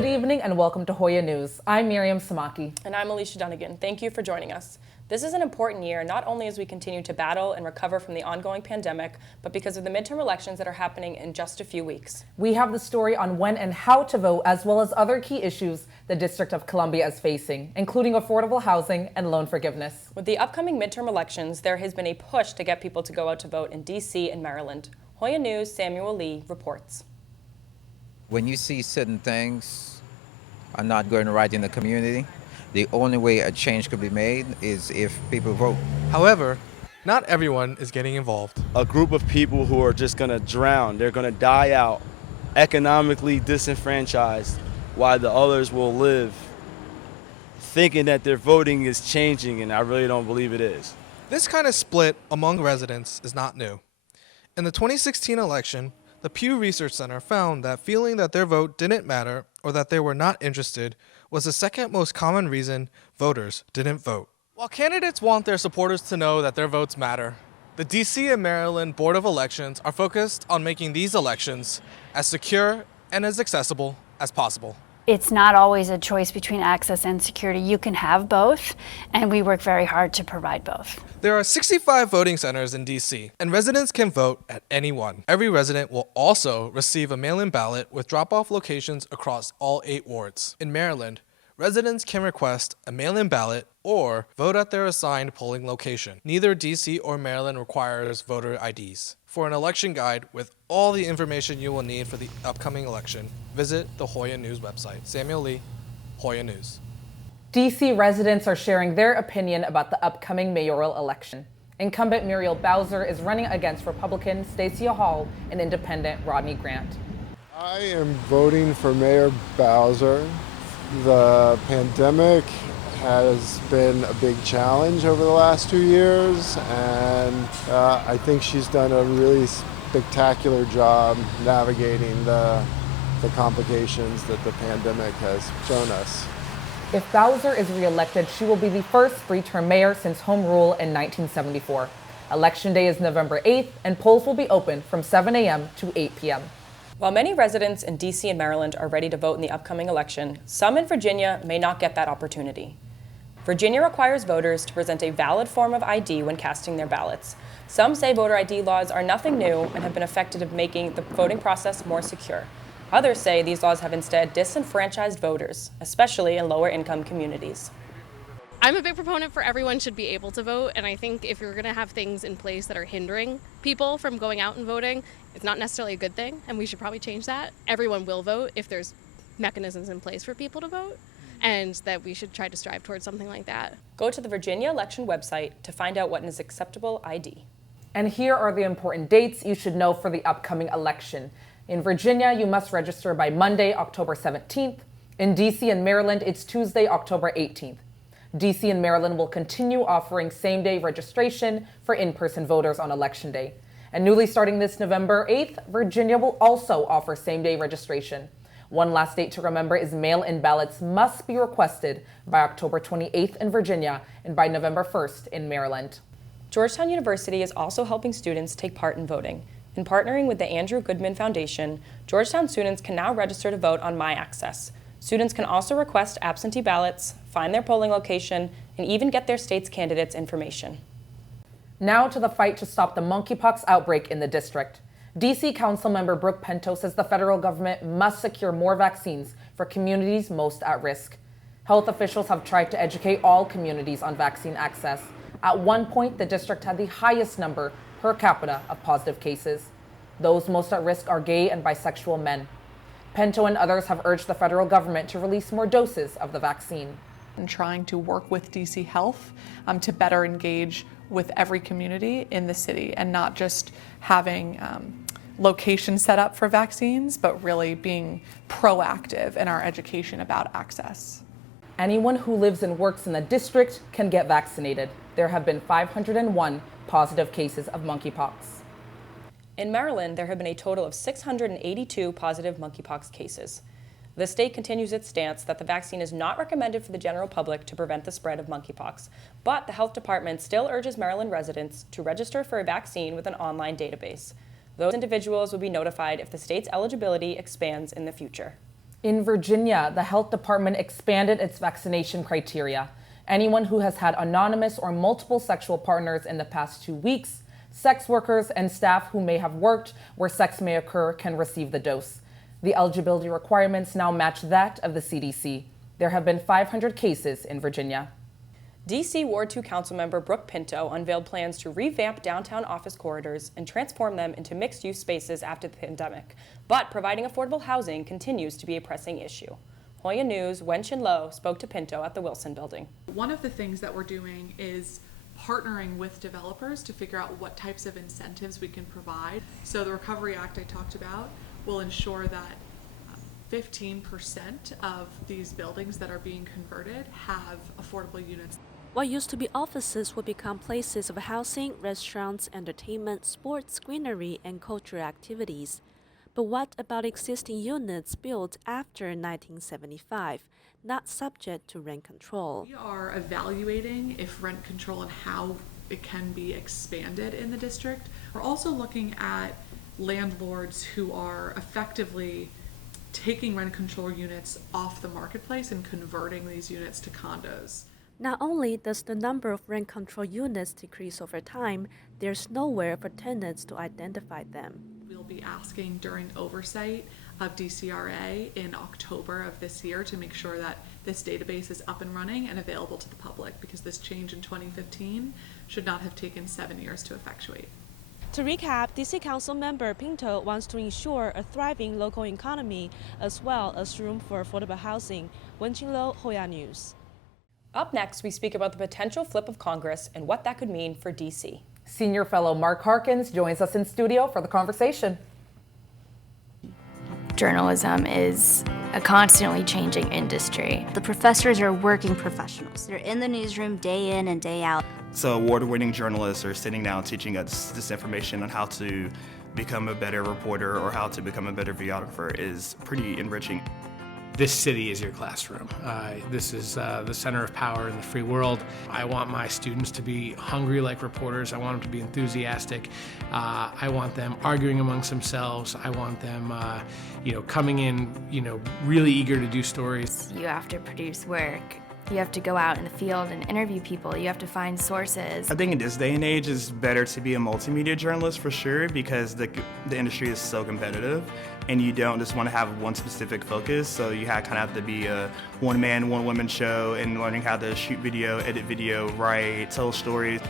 Good evening and welcome to Hoya News. I'm Miriam Samaki. And I'm Alicia Dunnigan. Thank you for joining us. This is an important year, not only as we continue to battle and recover from the ongoing pandemic, but because of the midterm elections that are happening in just a few weeks. We have the story on when and how to vote, as well as other key issues the District of Columbia is facing, including affordable housing and loan forgiveness. With the upcoming midterm elections, there has been a push to get people to go out to vote in D.C. and Maryland. Hoya News' Samuel Lee reports. When you see certain things are not going right in the community, the only way a change could be made is if people vote. However, not everyone is getting involved. A group of people who are just going to drown, they're going to die out, economically disenfranchised, while the others will live, thinking that their voting is changing, and I really don't believe it is. This kind of split among residents is not new. In the 2016 election, the Pew Research Center found that feeling that their vote didn't matter or that they were not interested was the second most common reason voters didn't vote. While candidates want their supporters to know that their votes matter, the D.C. and Maryland Board of Elections are focused on making these elections as secure and as accessible as possible. It's not always a choice between access and security. You can have both, and we work very hard to provide both. There are 65 voting centers in D.C., and residents can vote at any one. Every resident will also receive a mail-in ballot with drop-off locations across all 8 wards. In Maryland, residents can request a mail-in ballot or vote at their assigned polling location. Neither D.C. or Maryland requires voter IDs. For an election guide with all the information you will need for the upcoming election, visit the Hoya News website. Samuel Lee, Hoya News. D.C. residents are sharing their opinion about the upcoming mayoral election. Incumbent Muriel Bowser is running against Republican Stacia Hall and Independent Rodney Grant. I am voting for Mayor Bowser. The pandemic has been a big challenge over the last 2 years, and I think she's done a really spectacular job navigating the complications that the pandemic has shown us. If Bowser is reelected, she will be the first three-term mayor since Home Rule in 1974. Election day is November 8th, and polls will be open from 7 a.m. to 8 p.m. While many residents in D.C. and Maryland are ready to vote in the upcoming election, some in Virginia may not get that opportunity. Virginia requires voters to present a valid form of ID when casting their ballots. Some say voter ID laws are nothing new and have been effective in making the voting process more secure. Others say these laws have instead disenfranchised voters, especially in lower-income communities. I'm a big proponent for everyone should be able to vote, and I think if you're going to have things in place that are hindering people from going out and voting, it's not necessarily a good thing, and we should probably change that. Everyone will vote if there's mechanisms in place for people to vote, and that we should try to strive towards something like that. Go to the Virginia election website to find out what is acceptable ID. And here are the important dates you should know for the upcoming election. In Virginia, you must register by Monday, October 17th. In D.C. and Maryland, it's Tuesday, October 18th. D.C. and Maryland will continue offering same-day registration for in-person voters on Election Day. And newly starting this November 8th, Virginia will also offer same-day registration. One last date to remember is mail-in ballots must be requested by October 28th in Virginia and by November 1st in Maryland. Georgetown University is also helping students take part in voting. In partnering with the Andrew Goodman Foundation, Georgetown students can now register to vote on My Access. Students can also request absentee ballots, find their polling location, and even get their state's candidates' information. Now to the fight to stop the monkeypox outbreak in the district. D.C. Councilmember Brooke Pinto says the federal government must secure more vaccines for communities most at risk. Health officials have tried to educate all communities on vaccine access. At one point, the district had the highest number per capita of positive cases. Those most at risk are gay and bisexual men. Pinto and others have urged the federal government to release more doses of the vaccine. And trying to work with DC Health to better engage with every community in the city and not just having locations set up for vaccines, but really being proactive in our education about access. Anyone who lives and works in the district can get vaccinated. There have been 501 positive cases of monkeypox. In Maryland, there have been a total of 682 positive monkeypox cases. The state continues its stance that the vaccine is not recommended for the general public to prevent the spread of monkeypox, but the health department still urges Maryland residents to register for a vaccine with an online database. Those individuals will be notified if the state's eligibility expands in the future. In Virginia, the health department expanded its vaccination criteria. Anyone who has had anonymous or multiple sexual partners in the past 2 weeks, sex workers, and staff who may have worked where sex may occur can receive the dose. The eligibility requirements now match that of the CDC. There have been 500 cases in Virginia. D.C. Ward 2 Councilmember Brooke Pinto unveiled plans to revamp downtown office corridors and transform them into mixed-use spaces after the pandemic. But providing affordable housing continues to be a pressing issue. Hoya News' Wen-Chin Lo spoke to Pinto at the Wilson Building. One of the things that we're doing is partnering with developers to figure out what types of incentives we can provide. So the Recovery Act I talked about will ensure that 15% of these buildings that are being converted have affordable units. What used to be offices will become places of housing, restaurants, entertainment, sports, greenery, and cultural activities. But what about existing units built after 1975, not subject to rent control? We are evaluating if rent control and how it can be expanded in the district. We're also looking at landlords who are effectively taking rent control units off the marketplace and converting these units to condos. Not only does the number of rent control units decrease over time, there's nowhere for tenants to identify them. We'll be asking during oversight of DCRA in October of this year to make sure that this database is up and running and available to the public, because this change in 2015 should not have taken 7 years to effectuate. To recap, DC Council member Pinto wants to ensure a thriving local economy as well as room for affordable housing. Wen-Chin Lo, Hoya News. Up next, we speak about the potential flip of Congress and what that could mean for D.C. Senior fellow Mark Harkins joins us in studio for the conversation. Journalism is a constantly changing industry. The professors are working professionals. They're in the newsroom day in and day out. So award-winning journalists are sitting down teaching us this information on how to become a better reporter or how to become a better videographer is pretty enriching. This city is your classroom. This is the center of power in the free world. I want my students to be hungry like reporters. I want them to be enthusiastic. I want them arguing amongst themselves. I want them, coming in, really eager to do stories. You have to produce work. You have to go out in the field and interview people. You have to find sources. I think in this day and age, it's better to be a multimedia journalist for sure, because the industry is so competitive, and you don't just want to have one specific focus. So you kind of have to be a one-man, one-woman show, and learning how to shoot video, edit video, write, tell stories.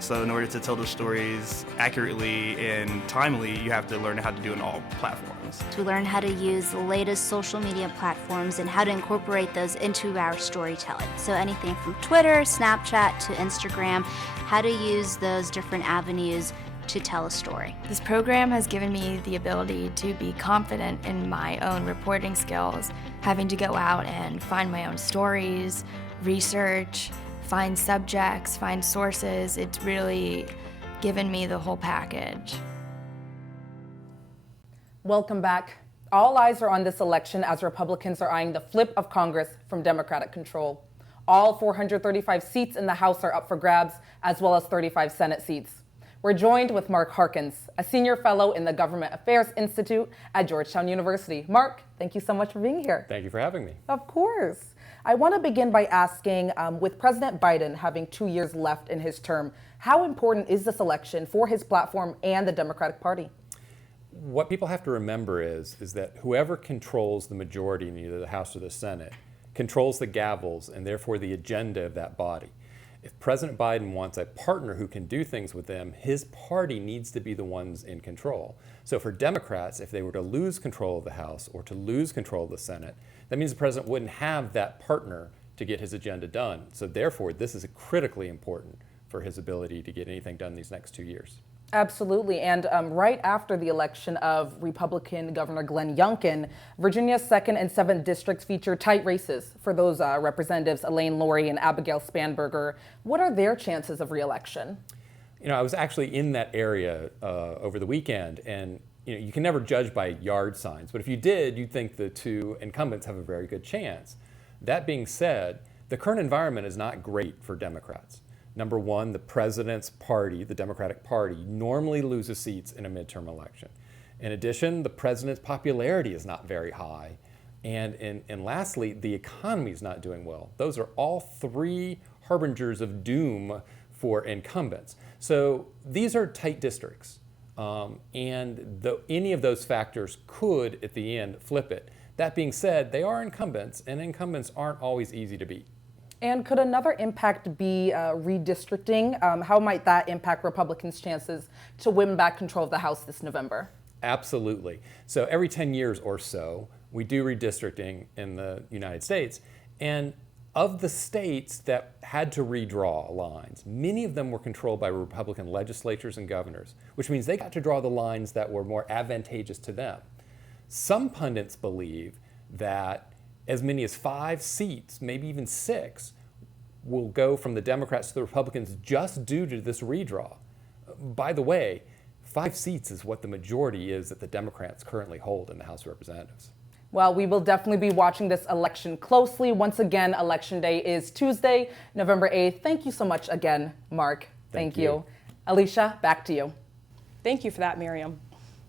So in order to tell the stories accurately and timely, you have to learn how to do it on all platforms. To learn how to use the latest social media platforms and how to incorporate those into our storytelling. So anything from Twitter, Snapchat to Instagram, how to use those different avenues to tell a story. This program has given me the ability to be confident in my own reporting skills, having to go out and find my own stories, research, find subjects, find sources. It's really given me the whole package. Welcome back. All eyes are on this election as Republicans are eyeing the flip of Congress from Democratic control. All 435 seats in the House are up for grabs, as well as 35 Senate seats. We're joined with Mark Harkins, a senior fellow in the Government Affairs Institute at Georgetown University. Mark, thank you so much for being here. Thank you for having me. Of course. I want to begin by asking, with President Biden having 2 years left in his term, how important is this election for his platform and the Democratic Party? What people have to remember is that whoever controls the majority in either the House or the Senate controls the gavels and therefore the agenda of that body. If President Biden wants a partner who can do things with them, his party needs to be the ones in control. So for Democrats, if they were to lose control of the House or to lose control of the Senate, that means the president wouldn't have that partner to get his agenda done. So therefore, this is critically important for his ability to get anything done these next 2 years. Absolutely. And right after the election of Republican Governor Glenn Youngkin, Virginia's 2nd and 7th districts feature tight races for those representatives, Elaine Lurie and Abigail Spanberger. What are their chances of re-election? I was actually in that area over the weekend, and you can never judge by yard signs, but if you did, you'd think the two incumbents have a very good chance. That being said, the current environment is not great for Democrats. Number one, the president's party, the Democratic Party, normally loses seats in a midterm election. In addition, the president's popularity is not very high. And lastly, the economy is not doing well. Those are all three harbingers of doom for incumbents. So these are tight districts, and any of those factors could, at the end, flip it. That being said, they are incumbents, and incumbents aren't always easy to beat. And could another impact be redistricting? How might that impact Republicans' chances to win back control of the House this November? Absolutely. So every 10 years or so, we do redistricting in the United States. And of the states that had to redraw lines, many of them were controlled by Republican legislatures and governors, which means they got to draw the lines that were more advantageous to them. Some pundits believe that as many as 5 seats, maybe even 6, will go from the Democrats to the Republicans just due to this redraw. By the way, 5 seats is what the majority is that the Democrats currently hold in the House of Representatives. Well, we will definitely be watching this election closely. Once again, Election Day is Tuesday, November 8th. Thank you so much again, Mark. Thank you. Alicia, back to you. Thank you for that, Miriam.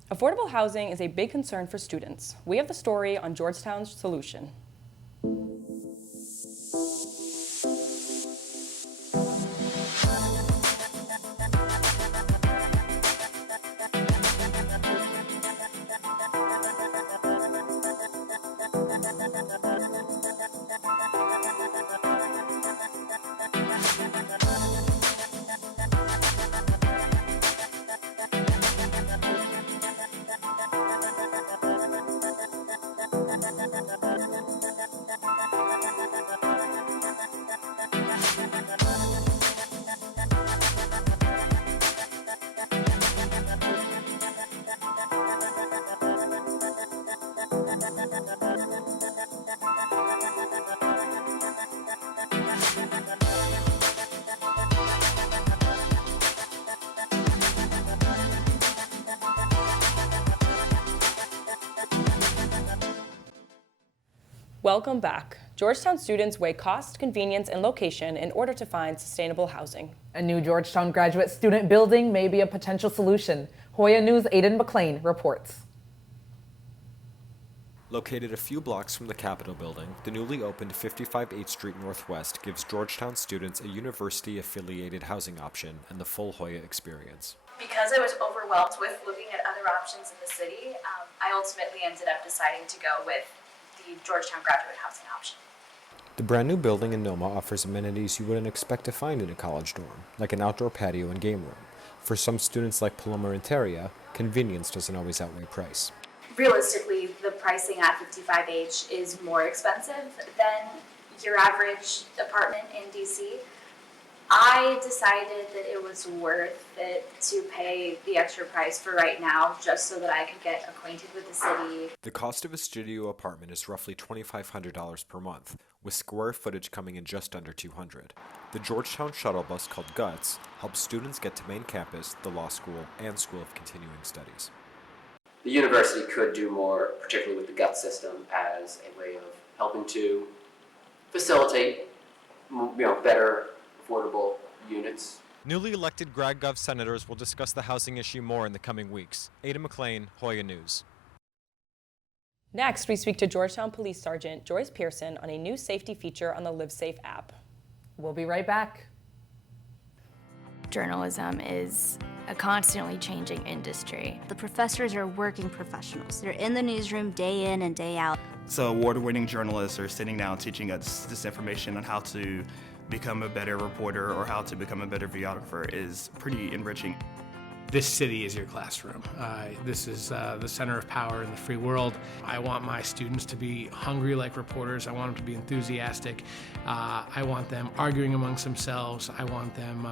Affordable housing is a big concern for students. We have the story on Georgetown's solution. Welcome back. Georgetown students weigh cost, convenience, and location in order to find sustainable housing. A new Georgetown graduate student building may be a potential solution. Hoya News' Aiden McLean reports. Located a few blocks from the Capitol building, the newly opened 55 8th Street Northwest gives Georgetown students a university-affiliated housing option and the full Hoya experience. Because I was overwhelmed with looking at other options in the city, I ultimately ended up deciding to go with the Georgetown graduate housing option. The brand new building in Noma offers amenities you wouldn't expect to find in a college dorm, like an outdoor patio and game room. For some students like Paloma and Teria, convenience doesn't always outweigh price. Realistically, the pricing at 55H is more expensive than your average apartment in DC. I decided that it was worth it to pay the extra price for right now, just so that I could get acquainted with the city. The cost of a studio apartment is roughly $2,500 per month, with square footage coming in just under $200. The Georgetown shuttle bus called GUTS helps students get to main campus, the law school, and School of Continuing Studies. The university could do more, particularly with the GUTS system, as a way of helping to facilitate, better, affordable units. Newly elected GradGov senators will discuss the housing issue more in the coming weeks. Aiden McLean, Hoya News. Next, we speak to Georgetown Police Sergeant Joyce Pearson on a new safety feature on the LiveSafe app. We'll be right back. Journalism is a constantly changing industry. The professors are working professionals. They're in the newsroom day in and day out. So award-winning journalists are sitting down teaching us this information on how to become a better reporter or how to become a better videographer is pretty enriching. This city is your classroom. This is the center of power in the free world. I want my students to be hungry like reporters. I want them to be enthusiastic. I want them arguing amongst themselves. I want them,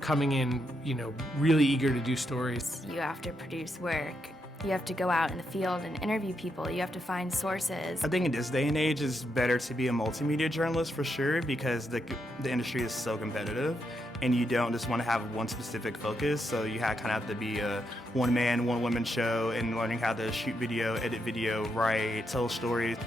coming in, really eager to do stories. You have to produce work. You have to go out in the field and interview people. You have to find sources. I think in this day and age, it's better to be a multimedia journalist for sure, because the industry is so competitive, and you don't just want to have one specific focus. So you kind of have to be a one-man, one-woman show, and learning how to shoot video, edit video, write, tell stories.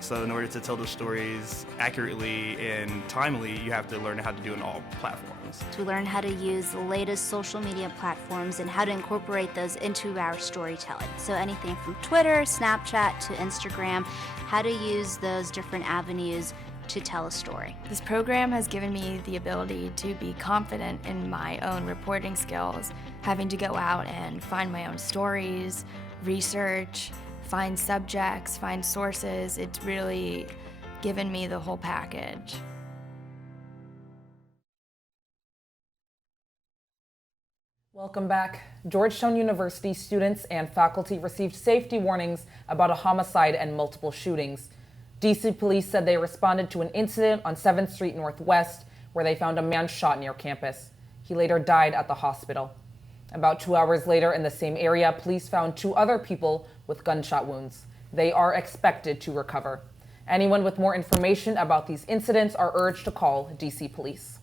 So in order to tell the stories accurately and timely, you have to learn how to do it on all platforms. To learn how to use the latest social media platforms and how to incorporate those into our storytelling. So anything from Twitter, Snapchat to Instagram, how to use those different avenues to tell a story. This program has given me the ability to be confident in my own reporting skills, having to go out and find my own stories, research, find subjects, find sources. It's really given me the whole package. Welcome back. Georgetown University students and faculty received safety warnings about a homicide and multiple shootings. DC police said they responded to an incident on 7th Street Northwest where they found a man shot near campus. He later died at the hospital. About 2 hours later in the same area, police found 2 other people with gunshot wounds. They are expected to recover. Anyone with more information about these incidents are urged to call DC Police.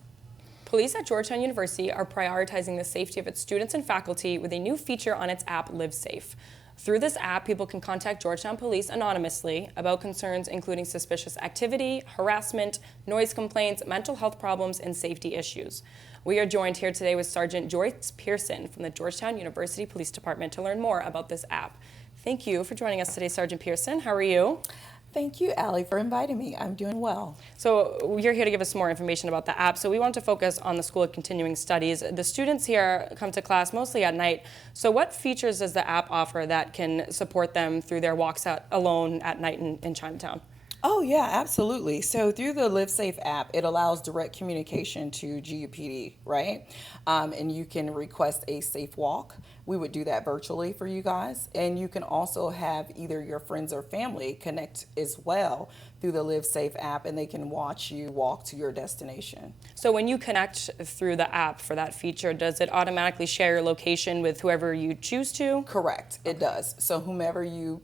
Police at Georgetown University are prioritizing the safety of its students and faculty with a new feature on its app, Live Safe. Through this app, people can contact Georgetown Police anonymously about concerns including suspicious activity, harassment, noise complaints, mental health problems, and safety issues. We are joined here today with Sergeant Joyce Pearson from the Georgetown University Police Department to learn more about this app. Thank you for joining us today, Sergeant Pearson. How are you? Thank you, Allie, for inviting me. I'm doing well. So you're here to give us some more information about the app. So we want to focus on the School of Continuing Studies. The students here come to class mostly at night. So what features does the app offer that can support them through their walks out alone at night in Chinatown? Oh yeah, absolutely. So through the Live Safe app, it allows direct communication to GUPD, right? And you can request a safe walk. We would do that virtually for you guys. And you can also have either your friends or family connect as well through the Live Safe app, and they can watch you walk to your destination. So when you connect through the app for that feature, does it automatically share your location with whoever you choose to? Correct, it does. So whomever you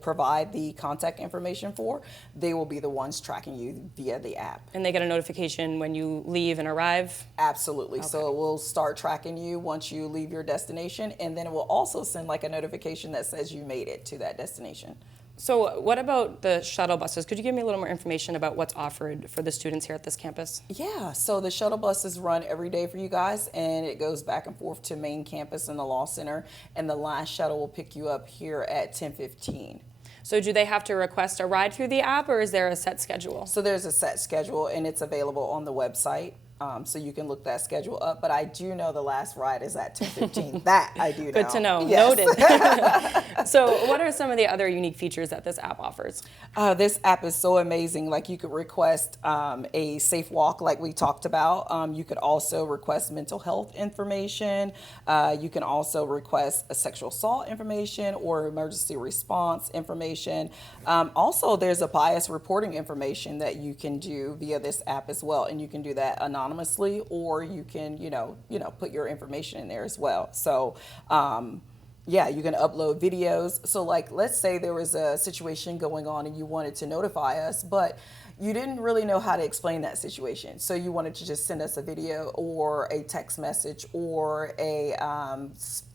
provide the contact information for, they will be the ones tracking you via the app. And they get a notification when you leave and arrive? Absolutely. Okay. So it will start tracking you once you leave your destination, and then it will also send like a notification that says you made it to that destination. So what about the shuttle buses? Could you give me a little more information about what's offered for the students here at this campus? Yeah, so the shuttle buses run every day for you guys, and it goes back and forth to main campus and the Law Center, and the last shuttle will pick you up here at 10:15. So do they have to request a ride through the app, or is there a set schedule? So there's a set schedule, and it's available on the website. So you can look that schedule up, but I do know the last ride is at 10:15. That I do know. Good to know. Yes. Noted. So what are some of the other unique features that this app offers? This app is so amazing. Like you could request a safe walk like we talked about. You could also request mental health information. You can also request a sexual assault information or emergency response information. Also, there's a bias reporting information that you can do via this app as well, and you can do that anonymously, or you can, put your information in there as well. So, yeah, you can upload videos. So like, let's say there was a situation going on and you wanted to notify us, but you didn't really know how to explain that situation. So you wanted to just send us a video or a text message or a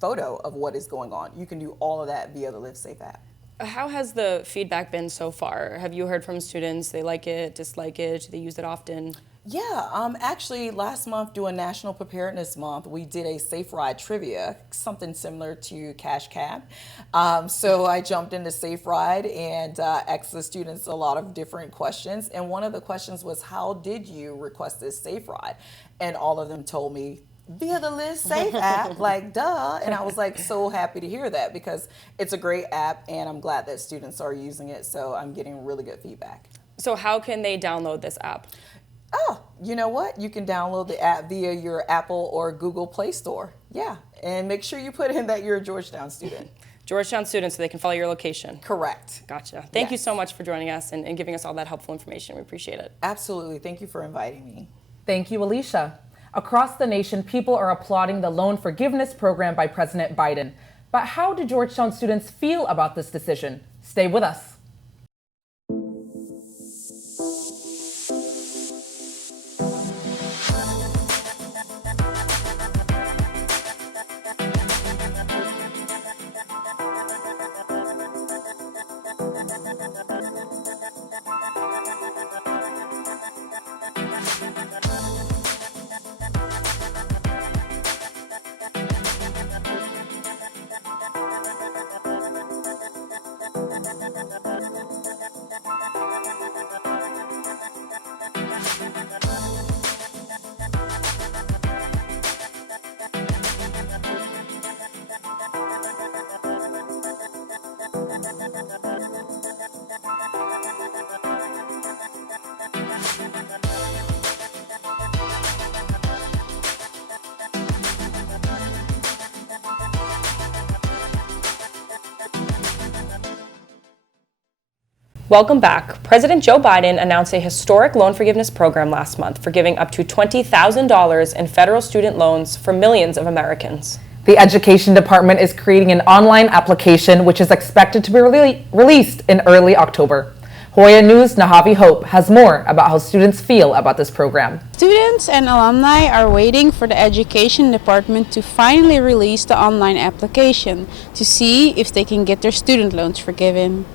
photo of what is going on. You can do all of that via the Live Safe app. How has the feedback been so far? Have you heard from students, they like it, dislike it, do they use it often? Yeah, actually last month during National Preparedness Month, we did a Safe Ride trivia, something similar to Cash Cab. So I jumped into Safe Ride and asked the students a lot of different questions. And one of the questions was, how did you request this Safe Ride? And all of them told me, via the Live Safe app, like duh. And I was like so happy to hear that because it's a great app and I'm glad that students are using it. So I'm getting really good feedback. So how can they download this app? Oh, you know what? You can download the app via your Apple or Google Play Store. Yeah, and make sure you put in that you're a Georgetown student. Georgetown students, so they can follow your location. Correct. Gotcha. Thank you so much for joining us and giving us all that helpful information. We appreciate it. Absolutely. Thank you for inviting me. Thank you, Alicia. Across the nation, people are applauding the loan forgiveness program by President Biden. But how do Georgetown students feel about this decision? Stay with us. Welcome back. President Joe Biden announced a historic loan forgiveness program last month, forgiving up to $20,000 in federal student loans for millions of Americans. The Education Department is creating an online application which is expected to be released in early October. Hoya News' Nahavi Hope has more about how students feel about this program. Students and alumni are waiting for the Education Department to finally release the online application to see if they can get their student loans forgiven.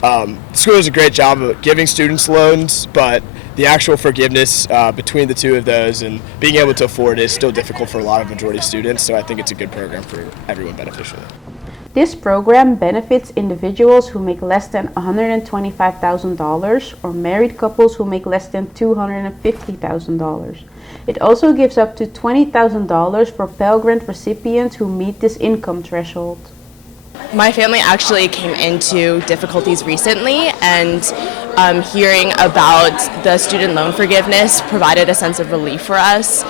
The school does a great job of giving students loans, but the actual forgiveness between the two of those and being able to afford it is still difficult for a lot of majority students, so I think it's a good program for everyone beneficially. This program benefits individuals who make less than $125,000 or married couples who make less than $250,000. It also gives up to $20,000 for Pell Grant recipients who meet this income threshold. My family actually came into difficulties recently, and hearing about the student loan forgiveness provided a sense of relief for us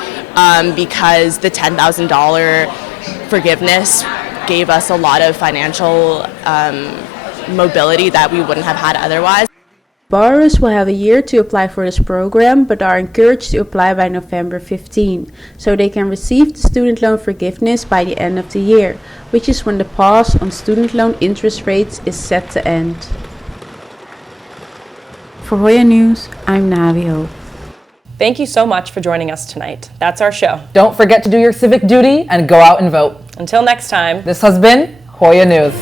because the $10,000 forgiveness gave us a lot of financial mobility that we wouldn't have had otherwise. Borrowers will have a year to apply for this program, but are encouraged to apply by November 15, so they can receive the student loan forgiveness by the end of the year, which is when the pause on student loan interest rates is set to end. For Hoya News, I'm Navi Hope. Thank you so much for joining us tonight. That's our show. Don't forget to do your civic duty and go out and vote. Until next time. This has been Hoya News.